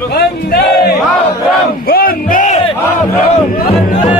वंदे मातरम वंदे मातरम वंदे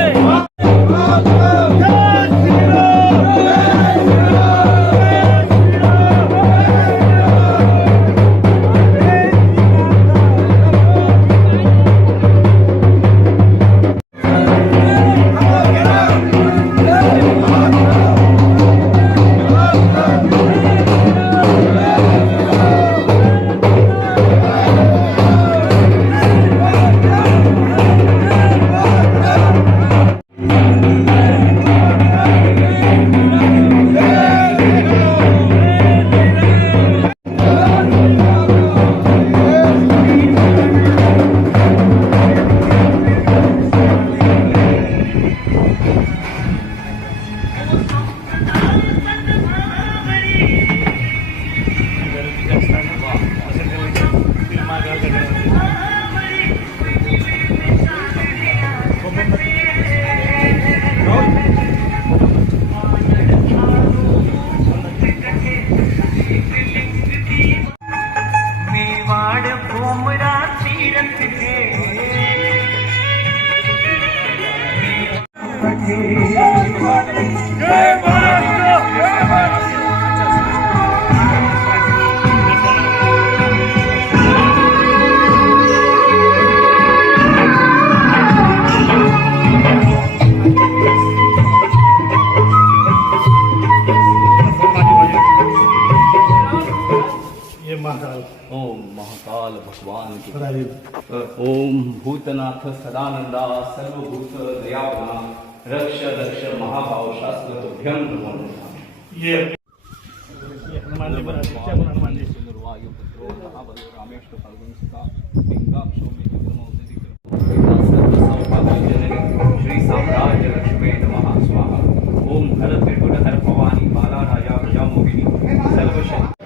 ओम महाकाल भगवान की ओम भूतनाथ सदानंदा सर्वभूत दयावना रक्ष रक्ष महाभाव शास्त्र तुभ्यं नमो नमः। ये हनुमान जी हनुमान जी वायु पुत्रो महाबल रामेश्वर फल्गुनसुता लिंगाक्षो श्री साम्राज्य लक्ष्मी नमः स्वाहा। ओम हर त्रिपुर हर भवानी बाला राजा प्रजा मोहिनी सर्वशक्ति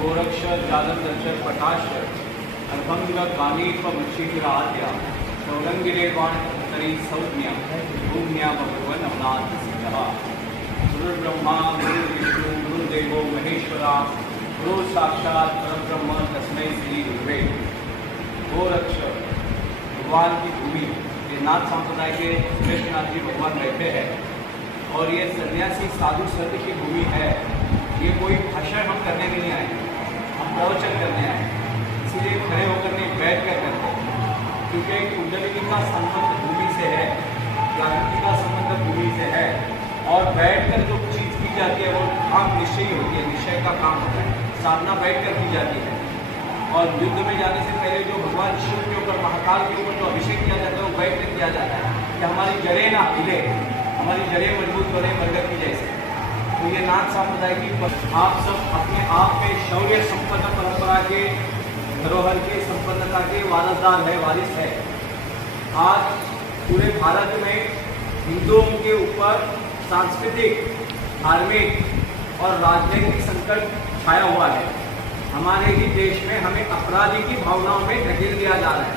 गोरक्ष जालम दर्शन पटाश अर्भंग कानीप मुक्षिराध्या शौरंगिरे वाणी सौज्ञा भूम्या भगवन अवनाथ सिद्धा गुरुर्ब्रह्मा गुरुर्विष्णु गुरुदेवो महेश्वरा गुरु साक्षात परब्रह्म तस्मै श्री गुरुवे। गोरक्ष भगवान की भूमि ये नाथ संप्रदाय के कृष्णनाथ जी भगवान रहते हैं और ये सन्यासी साधु संत की भूमि है। ये कोई भाषण हम करने के नहीं आए, हम प्रवचन करने आए, इसीलिए खड़े होकर नहीं बैठ कर करते हैं, क्योंकि कुंडलिनी का संबंध भूमि से है, जागृति का संबंध भूमि से है और बैठकर जो चीज़ की जाती है वो काम निश्चय होती है, निश्चय का काम होता है, साधना बैठकर की जाती है। और युद्ध में जाने से पहले जो भगवान शिव के ऊपर महाकाल के ऊपर जो अभिषेक किया जाता है वो बैठ कर किया जाता है कि हमारी जड़ें ना हिले, हमारी जड़ें मजबूत बने बरगद की जैसे। तो ये नाथ संप्रदाय की आप सब अपने आप में शौर्य संपन्न परंपरा के धरोहर के संपन्नता के वारसदार है, वारिस है। आज पूरे भारत में हिंदुओं के ऊपर सांस्कृतिक, धार्मिक और राजनीतिक संकट छाया हुआ है। हमारे ही देश में हमें अपराधी की भावनाओं में ढकेल दिया जा रहा है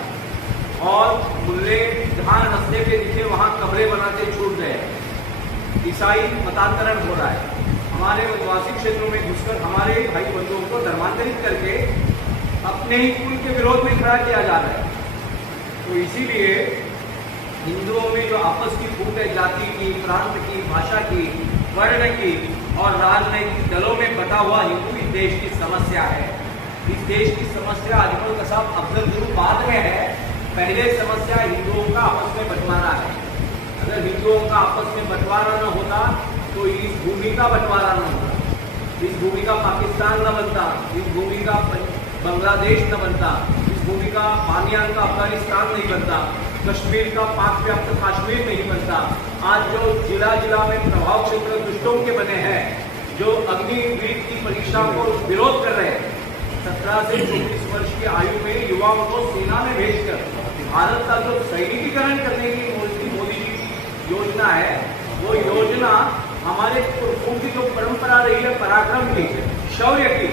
और मुल्ले जहाँ रास्ते पे दिखे वहाँ कब्रें बनाते छूट गए। ईसाई मतांतरण हो रहा है, हमारे वनवासी क्षेत्रों में घुसकर हमारे भाई बंधुओं को धर्मांतरित करके अपने ही कुल के विरोध में खड़ा किया जा रहा है। तो इसीलिए हिंदुओं में जो आपस की फूट है, जाति की, प्रांत की, भाषा की, वर्ण की और राजनैतिक दलों में बटा हुआ हिंदू इस देश की समस्या है। इस देश की समस्या अजमल कसाब अफजल गुरु बाद में है, पहले समस्या हिंदुओं का आपस में बंटवारा है। अगर हिंदुओं का आपस में बंटवारा न होता तो इस भूमि का बंटवारा न होता, इस भूमि का पाकिस्तान न बनता, इस भूमि का बांग्लादेश न बनता, इस भूमि का बानियान का अफगानिस्तान नहीं बनता, कश्मीर का पाक व्याप्त कश्मीर नहीं बनता। आज जो जिला जिला में प्रभाव क्षेत्र दुष्टों के बने हैं, जो अग्निवीर की परीक्षा को विरोध कर रहे हैं, 17 से 24 वर्ष की आयु में युवाओं को सेना में भेजकर भारत का जो सैनिकीकरण करने की मोदी जी की योजना है, वो योजना हमारे पूर्वों की जो परंपरा रही है पराक्रम की, शौर्य की,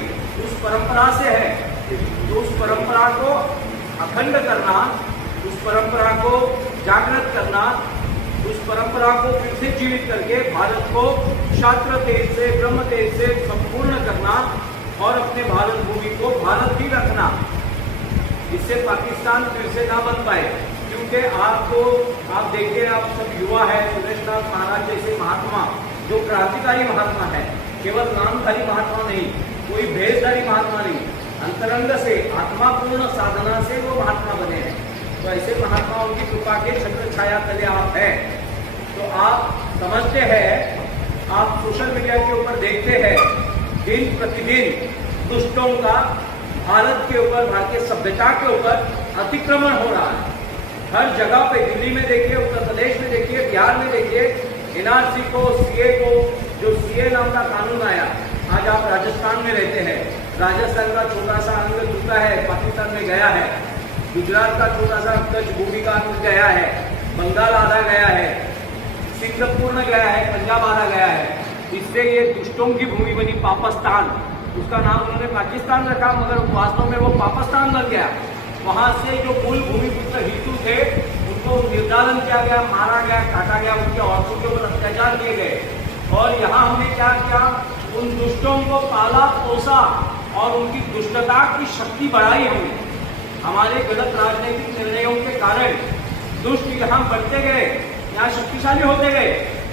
उस परंपरा से है। तो उस परंपरा को अखंड करना, उस परंपरा को जागृत करना उस परंपरा को फिर से जीवित करके भारत को क्षात्र तेज से, ब्रह्म तेज से संपूर्ण करना और अपने भारत भूमि को भारत ही रखना। इससे पाकिस्तान फिर से ना बन पाए, क्योंकि आप देखिए, आप सब युवा है, सुरेशनाथ महाराज जैसे महात्मा जो क्रांतिकारी महात्मा है, केवल नामधारी महात्मा नहीं, कोई भेषधारी महात्मा नहीं, अंतरंग से आत्मापूर्ण साधना से वो महात्मा बने हैं। तो ऐसे महात्माओं की कृपा के छत्र छाया तले आप हैं, तो आप समझते हैं, आप सोशल मीडिया के ऊपर देखते हैं दिन प्रतिदिन दुष्टों का भारत के ऊपर, भारतीय सभ्यता के ऊपर अतिक्रमण हो रहा है। हर जगह पे, दिल्ली में देखिए, उत्तर प्रदेश में देखिए, बिहार में देखिए, एनआरसी को, सीए को, जो सीए नाम का कानून आया, आज आप राजस्थान में रहते हैं, राजस्थान का छोटा सा अंग टूटा है, पाकिस्तान में गया है, गुजरात का छोटा सा कच्छ भूमि का अंग गया है, बंगाल आधा गया है, सिंगापुर में गया है, पंजाब आधा गया है। इससे ये दुष्टों की भूमि बनी पाकिस्तान, उसका नाम उन्होंने पाकिस्तान रखा, मगर वास्तव में वो पाकिस्तान बन गया। वहां से जो मूल भूमिपुत्र हिंदू थे उनको निर्धारण किया गया, मारा गया, काटा गया, उनके औरतों के ऊपर अत्याचार किए गए। और यहाँ हमने क्या किया, उन दुष्टों को पाला पोसा और उनकी दुष्टता की शक्ति बढ़ाई हमने। हमारे गलत राजनीतिक निर्णयों के कारण दुष्ट यहाँ बढ़ते गए, यहाँ शक्तिशाली होते गए।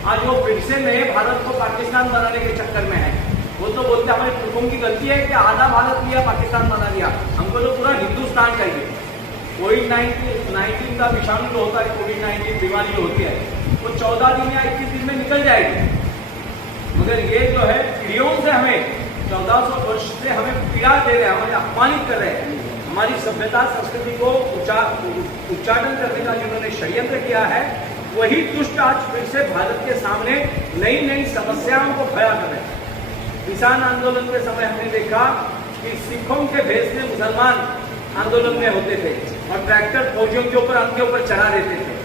आज वो फिर से नए भारत को पाकिस्तान बनाने के चक्कर में है। वो तो बोलते हमारे पुरखों की गलती है कि आधा भारत लिया, पाकिस्तान बना दिया, हमको तो पूरा हिंदुस्तान चाहिए। कोविड-19 का विषाणु जो होता है, कोविड-19 बीमारी जो होती है, वो 14 दिन या 21 दिन में निकल जाएगी, मगर ये जो है पीढ़ियों से हमें 1400 वर्ष से हमें पीड़ा दे रहे हैं, हमें अपमानित कर रहे हैं। हमारी सभ्यता संस्कृति को उच्चाटन करने का जिन्होंने षड्यंत्र किया है, वही दुष्ट आज फिर से भारत के सामने नई नई समस्याओं को खड़ा कर रहे हैं। किसान आंदोलन के समय हमने देखा कि सिखों के भेष में मुसलमान आंदोलन में होते थे और ट्रैक्टर फौजियों के ऊपर, उनके ऊपर चढ़ा देते थे।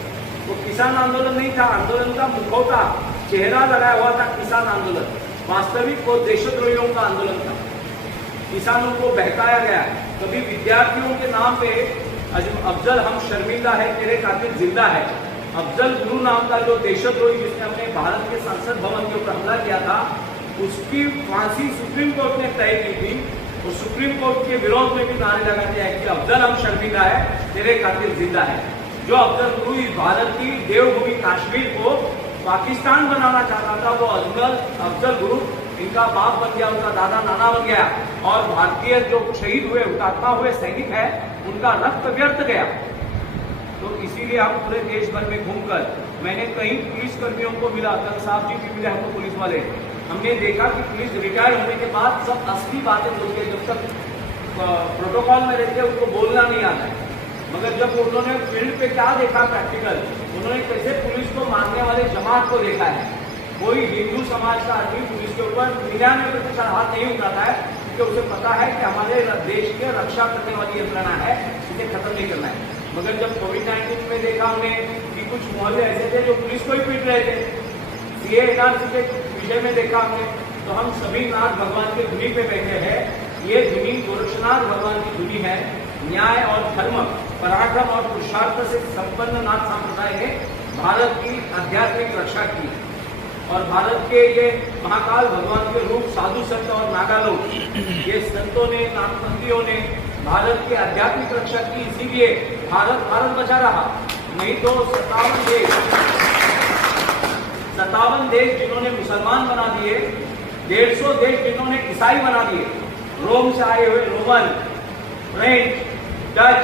वो किसान आंदोलन नहीं था, आंदोलन का मुखौटा, चेहरा लगाया हुआ था किसान आंदोलन। वास्तविक वो देशद्रोहियों का आंदोलन था। किसानों को बहकाया गया। कभी विद्यार्थियों के नाम पे अफजल हम शर्मिंदा है, तेरे कातिल जिंदा है, अफजल गुरु नाम का जो देशद्रोही जिसने अपने भारत के संसद भवन के ऊपर हमला किया था, उसकी फांसी सुप्रीम कोर्ट ने तय की थी। और सुप्रीम कोर्ट के विरोध में भी नारे लगा दिया है कि अफजल हम शर्मिंदा है, तेरे कातिल जिंदा है। जो अफजल गुरु इस भारत की देवभूमि कश्मीर को पाकिस्तान बनाना चाहता था, वो अफजल गुरु इनका बाप बन गया, उनका दादा नाना बन गया, और भारतीय जो शहीद हुए, हुतात्मा हुए सैनिक है, उनका रक्त व्यर्थ गया। तो इसीलिए हम पूरे देश भर में घूमकर, मैंने कई पुलिस कर्मियों को मिला, कल साहब जी भी मिले हमको पुलिस वाले, हमने देखा कि पुलिस रिटायर होने के बाद सब असली बातें बोलते हैं। जब तक प्रोटोकॉल में रहते हैं उनको बोलना नहीं आता है, मगर जब उन्होंने फील्ड पे क्या देखा प्रैक्टिकल, उन्होंने कैसे पुलिस को मारने वाले जमात को देखा है। कोई हिंदू समाज का आदमी पुलिस के ऊपर 99% हाथ नहीं उठाता है, क्योंकि उसे पता है कि हमारे देश के रक्षा करने वाली यंत्रणा है, इसे खत्म नहीं करना है। मगर जब कोविड-19 में देखा हमने कि कुछ मोहल्ले ऐसे थे जो पुलिस को ही पीट रहे थे, सीए एनआरसी के विषय में देखा हमने, तो हम सभी नाथ भगवान के धुनी पे बैठे हैं। ये धुनी गोरक्षनाथ भगवान की धुनी है। न्याय और धर्म, पराक्रम और पुरुषार्थ से संपन्न नाथ संप्रदाय ने भारत की आध्यात्मिक रक्षा की, और भारत के ये महाकाल भगवान के रूप साधु संत और नागालोक, ये संतों ने, नाथपंथियों ने भारत की आध्यात्मिक रक्षा की। इसीलिए भारत बचा रहा, नहीं तो 57 देश जिन्होंने मुसलमान बना दिए, 150 देश जिन्होंने ईसाई बना दिए, रोम से आए हुए रोमन, फ्रेंच, डच,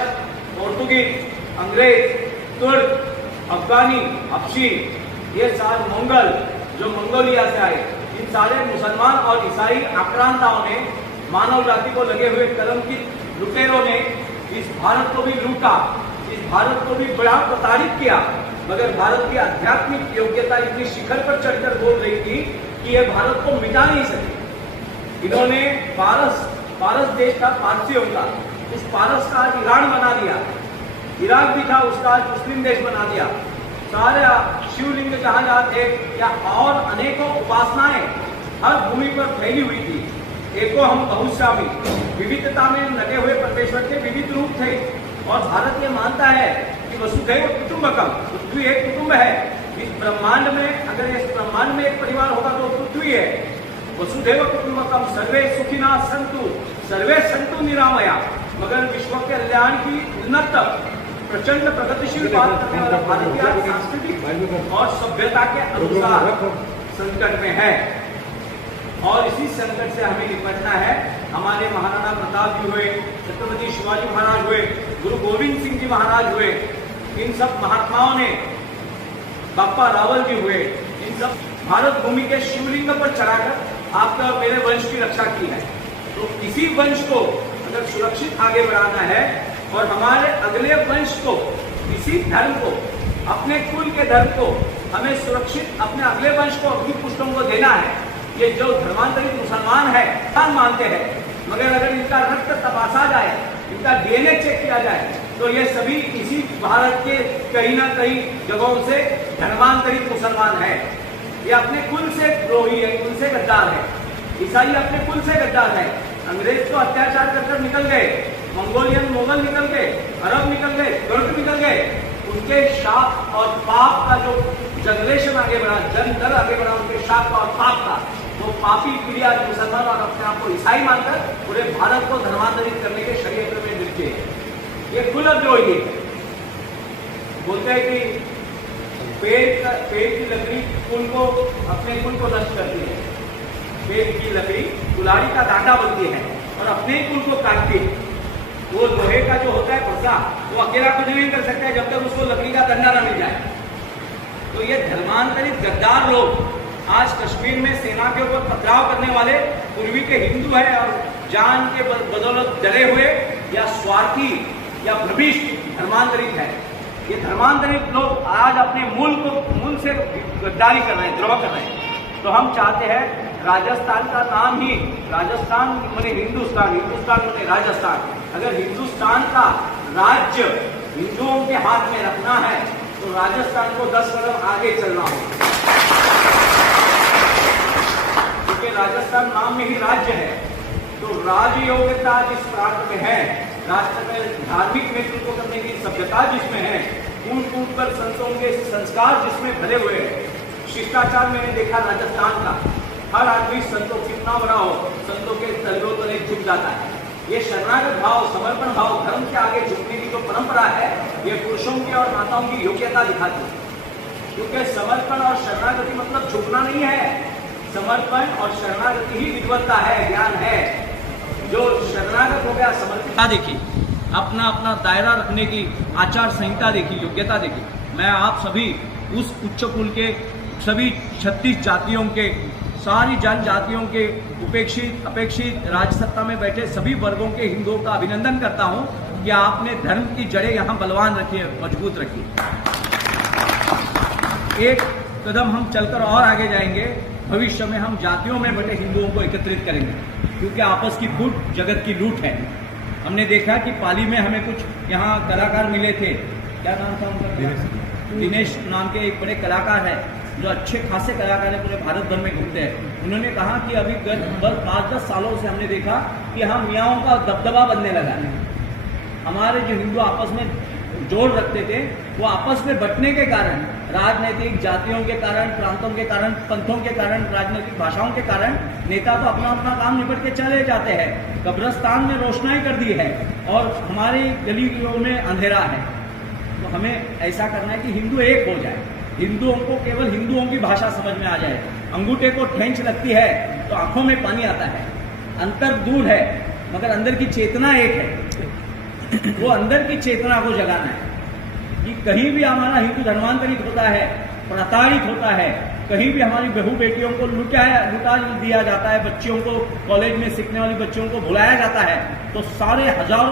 पोर्तुगीज, अंग्रेज, तुर्क, अफगानी, हबशी, ये सारे मंगल जो मंगोलिया से आए, इन सारे मुसलमान और ईसाई आक्रांताओं ने, मानव जाति को लगे हुए कलंकित लुटेरों ने इस भारत को भी लूटा, इस भारत को भी बड़ा प्रताड़ित किया। मगर भारत की आध्यात्मिक योग्यता इतनी शिखर पर चढ़कर बोल रही थी कि यह भारत को मिटा नहीं सके। इन्होंने पारस देश था पारसियों का, उस पारस का आज ईरान बना दिया। इराक भी था, उसका आज मुस्लिम देश बना दिया। सारे शिवलिंग जहां जहां थे या और अनेकों उपासनाएं हर भूमि पर फैली हुई थी। एको हम बहुश्यामी, विविधता में लगे हुए परमेश्वर के विविध रूप थे। और भारत ये मानता है कि वसुधैव कुटुंबकम, पृथ्वी एक कुटुंब है। इस ब्रह्मांड में, अगर इस ब्रह्मांड में एक परिवार होगा तो पृथ्वी है। वसुधैव कुटुंबकम सर्वे सुखिना संतु सर्वे संतु निरामया। मगर विश्व के कल्याण की उन्नत प्रचंड प्रगतिशील बात करने वाला भारत आज सांस्कृतिक और सभ्यता के अनुसार संकट में है, और इसी संकट से हमें निपटना है। हमारे महाराणा प्रताप जी हुए, छत्रपति शिवाजी महाराज हुए, गुरु गोविंद सिंह जी महाराज हुए, इन सब महात्माओं ने, बापा रावल जी हुए, इन सब भारत भूमि के शिवलिंग पर चढ़ाकर आपका और मेरे वंश की रक्षा की है। तो इसी वंश को अगर सुरक्षित आगे बढ़ाना है और हमारे अगले वंश को, इसी धर्म को, अपने कुल के धर्म को हमें सुरक्षित अपने अगले वंश को, अपनी पुष्टों को देना है। ये जो धर्मांतरित मुसलमान है मानते हैं, मगर अगर इनका रक्त तपासा जाए, इनका डीएनए चेक किया जाए, तो ये सभी इसी भारत के कहीं ना कहीं जगहों से धर्मांतरित मुसलमान है। ये अपने कुल से द्रोही है, कुल से गद्दार है। ईसाई अपने कुल से गद्दार है। अंग्रेज तो अत्याचार कर निकल गए, मंगोलियन मोगल निकल गए, अरब निकल गए, तुर्क निकल गए। उनके शाप और पाप का जो जनरेशन आगे बढ़ा, जन दल आगे बढ़ा, उनके शाप का और पाप का, वो पापी पीढ़ी आज मुसलमान और अपने आप को ईसाई मानकर पूरे भारत को धर्मांतरित करने के षड्यंत्र में लिप्त है। ये कुलद्रोही है। बोलते हैं कि पेड़ की लकड़ी कुल को, अपने कुल को नष्ट करती है। पेड़ की लकड़ी कुल्हाड़ी का दांडा बनती है और अपने कुल को काटती है। वो लोहे का जो होता है फरसा, वो अकेला कुछ नहीं कर सकता है जब तक उसको लकड़ी का डंडा ना मिल जाए। तो ये धर्मांतरित गद्दार लोग आज कश्मीर में सेना के ऊपर पथराव करने वाले पूर्वी के हिंदू हैं और जान के बदौलत डरे हुए या स्वार्थी या भ्रमिष्ठ धर्मांतरित है। ये धर्मांतरित लोग आज अपने मूल से गद्दारी कर रहे हैं, द्रोह कर रहे हैं। तो हम चाहते हैं राजस्थान का नाम ही, राजस्थान माने हिंदुस्तान, हिंदुस्तान माने राजस्थान। अगर हिंदुस्तान का राज्य हिंदुओं के हाथ में रखना है तो राजस्थान को 10 कदम आगे चलना होगा, क्योंकि राजस्थान नाम में ही राज्य है। तो राजयोग्यता जिस प्रांत में है, राष्ट्र में धार्मिक नेतृत्व करने की सभ्यता जिसमें है, कूट कर संतों के संस्कार जिसमें भरे हुए हैं, शिष्टाचार मैंने देखा राजस्थान का, हर आदमी संतों कितना बड़ा हो, संतों के तलवों तले झुक जाता है। ये शरणागत भाव, समर्पण भाव, धर्म के आगे झुकने की जो परंपरा है, ये पुरुषों की और माताओं की योग्यता दिखाती है। क्योंकि समर्पण और शरणागति मतलब झुकना नहीं है। समर्पण और शरणागति ही विद्वत्ता है, ज्ञान है। जो शरणागत हो गया, समर्पित देखिए, अपना अपना दायरा रखने की आचार संहिता देखी, योग्यता देखी। मैं आप सभी उस उच्च कुल के सभी 36 जातियों के, सारी जनजातियों के उपेक्षित अपेक्षित राजसत्ता में बैठे सभी वर्गों के हिंदुओं का अभिनंदन करता हूं कि आपने धर्म की जड़ें यहां बलवान रखी है, मजबूत रखी। एक कदम हम चलकर और आगे जाएंगे। भविष्य में हम जातियों में बटे हिंदुओं को एकत्रित करेंगे, क्योंकि आपस की फूट जगत की लूट है। हमने देखा कि पाली में हमें कुछ यहाँ कलाकार मिले थे, क्या नाम था उनका? दिनेश नाम के एक बड़े कलाकार है जो अच्छे खासे कलाकार है, पूरे भारत भर में घूमते हैं। उन्होंने कहा कि अभी 5-10 सालों से हमने देखा कि हम मियाओं का दबदबा बनने लगा है। हमारे जो हिंदू आपस में जोड़ रखते थे, वो आपस में बंटने के कारण, राजनीतिक जातियों के कारण, प्रांतों के कारण, पंथों के कारण, राजनीतिक भाषाओं के कारण नेता तो अपना अपना काम निपट के चले जाते हैं। कब्रिस्तान में रोशनाई कर दी है और हमारी गलियों में अंधेरा है। तो हमें ऐसा करना है कि हिंदू एक हो जाए, हिंदुओं को केवल हिंदुओं की भाषा समझ में आ जाए। अंगूठे को ठेंच लगती है तो आंखों में पानी आता है। अंतर दूर है मगर अंदर की चेतना एक है। वो अंदर की चेतना को जगाना है कि कहीं भी हमारा हिंदू धर्मांतरित होता है, प्रताड़ित होता है, कहीं भी हमारी बहू बेटियों को लुटा दिया जाता है, बच्चियों को, कॉलेज में सीखने वाली बच्चियों को भुलाया जाता है, तो सारे हजारों